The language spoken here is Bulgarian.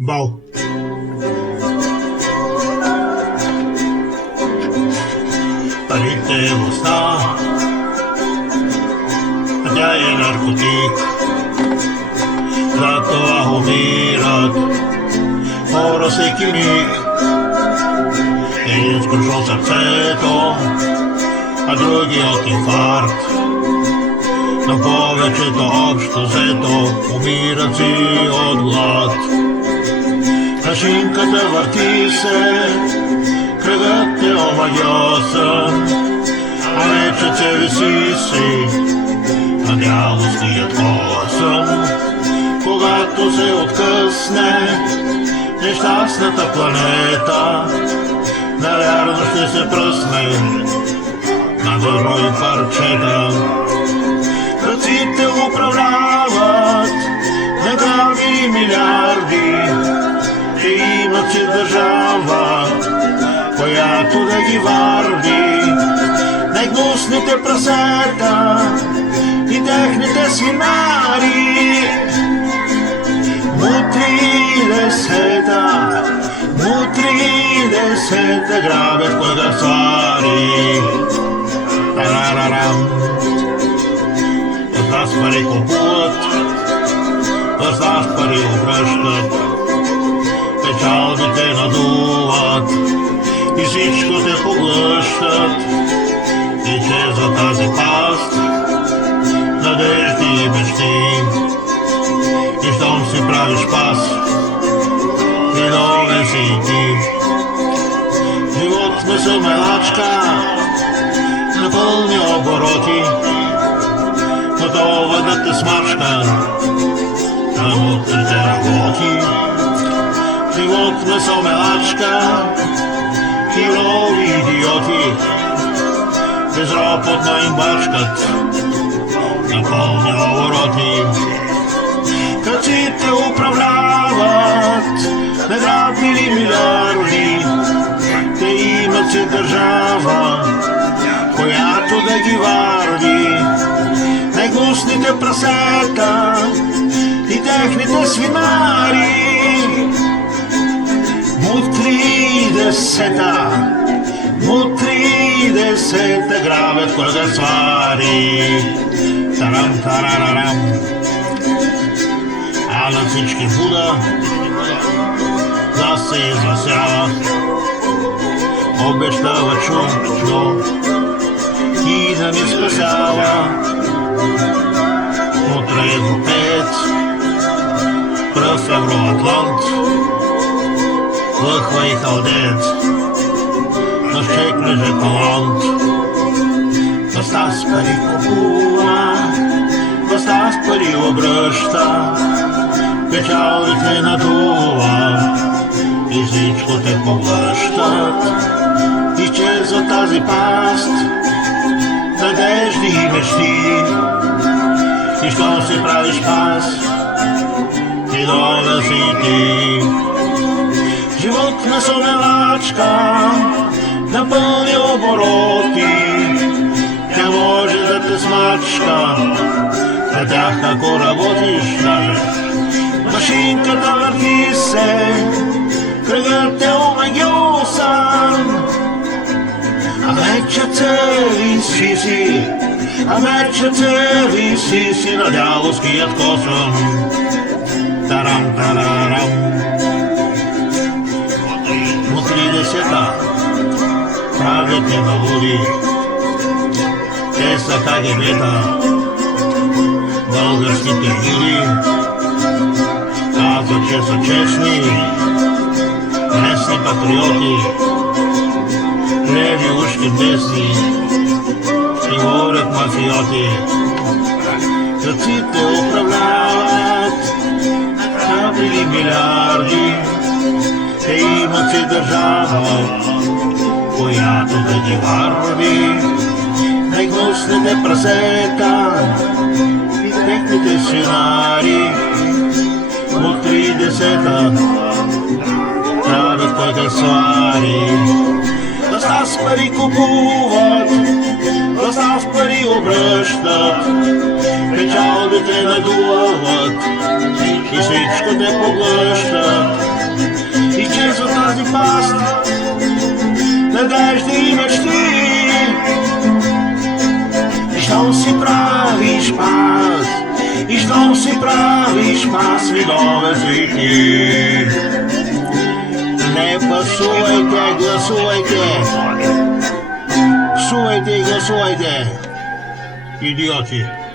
Бал. Парите в уста, а тя е наркотик. За това умират хора всеки миг. Един скрушен сърцето, а други от инфаркт. Но повечето общо взето умират си от глад. Машинката върти се, кръгът е омагьосан, а мечът се виси си на дяволският косъм. Когато се откъсне нещастната планета, навярно ще се пръсне на дърво и парчета. Ръците управляват мегави милиарди, те имат си държава, която да ги варди. Най-гнусните прасета и техните свинари, мутри десета грабят кладарцари. Тарарарам. С нас пари купуват, с нас пари обръщат, печалбите надуват и всичко те поглъщат. И че за тази паст надежди и мечти, и щом си правиш пас, виновен си и ти. Живот не са мелачка на пълни обороти, готова да те смачка на мутрите работи. Живот не са мелачка, херови идиоти, безропотно им бачкат на пълни обороти. Кръците управляват награбили милиарди, те имат си държава, която да ги варди. Най-гнусните прасета и техните свинари, мутри десета грабят кладарцари. Тарам, тарарарам. А на всички Буда да се извасява, обещава чудо и да ни спасява. Утре европеец, пръв евроатлант, лъхва и халдеец, но ще креже талант. Баща с пари купува, баща с пари обръща, печалбите надува и всичко те поглъщат. Изчезва тази паст надежди и мечти, и щом си правиш пас, ти дойда си ти. Живот не са мелачка на пълни обороти, тя може да те смачка за тях, ако работиш даже. Машинката върти се, кръгът е омагьосан, а мечът се виси си на дяволският косъм. Тарам, тарарам. Мутри десета правят те налуди, те са КГБ-та, българските жури казват, че са честни, местни патриоти, леви ушки десни и говорят мафиоти. Кръците управляват набили милиарди, те имат си държава, която да ги варди. Най-гнусните прасета и техните свинари, мутри десета правят кладарцари. Баща с пари купуват, баща с пари обръщат, печалбите надуват и всичко те поглъщат. i če za тази паст надежди и мечти. И щом си правиш пас, и щом си правиш пас, видове свити. Не пасувайте, гласувайте. Гласувайте и гласувайте. Идиоти.